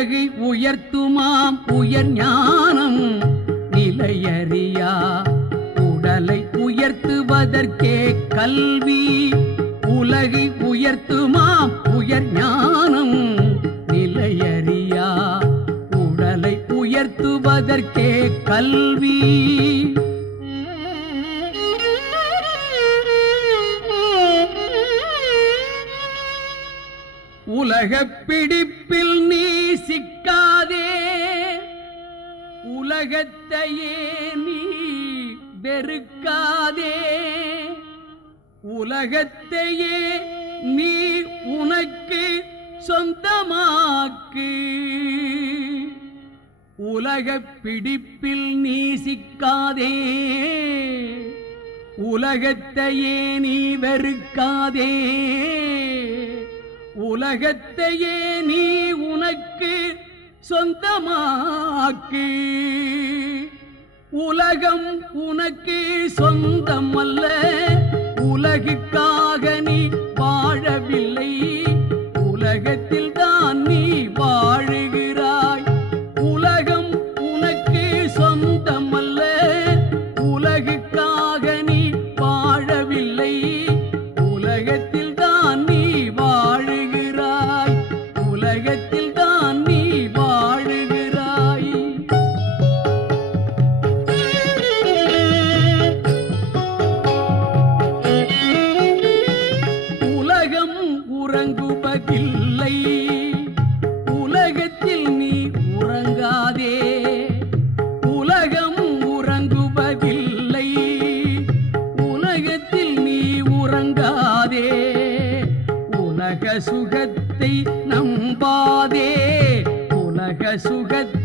உலகை உயர்த்துமாம் உயர் ஞானம் நிலையறியா உடலை உயர்த்துவதற்கே கல்வி. உலகை உயர்த்துமாம் உயர் ஞானம் நிலையறியா உடலை உயர்த்துவதற்கே கல்வி. உலகப் பிடிப்பில் நீ சிக்காதே உலகத்தையே நீ வெறுக்காதே. உலகத்தையே நீ உனக்கு சொந்தமாக்கு. உலகப் பிடிப்பில் நீ சிக்காதே உலகத்தையே நீ வெறுக்காதே. உலகத்தையே நீ உனக்கு சொந்தமாக்கு. உலகம் உனக்கு சொந்தம் அல்ல, உலகுக்காக நீ வாழவில்லை, உலகத்தில் தான் நீ வாழுகிறாய். உலகம் உனக்கு சொந்தம் அல்ல, உலகுக்காக நீ வாழவில்லை, உலகத்தில் தான் நீ வாழுகிறாய், உலகத்தில் தான் நீ வாழுகிறாய். உலகம் உறங்குவதில்லை, உலகத்தில் நீ உறங்காதே. உலகம் உறங்குவதில்லை, உலகத்தில் நீ உறங்காதே. உலக சுகத்தை நம்பாதே, உலக சுகத்தை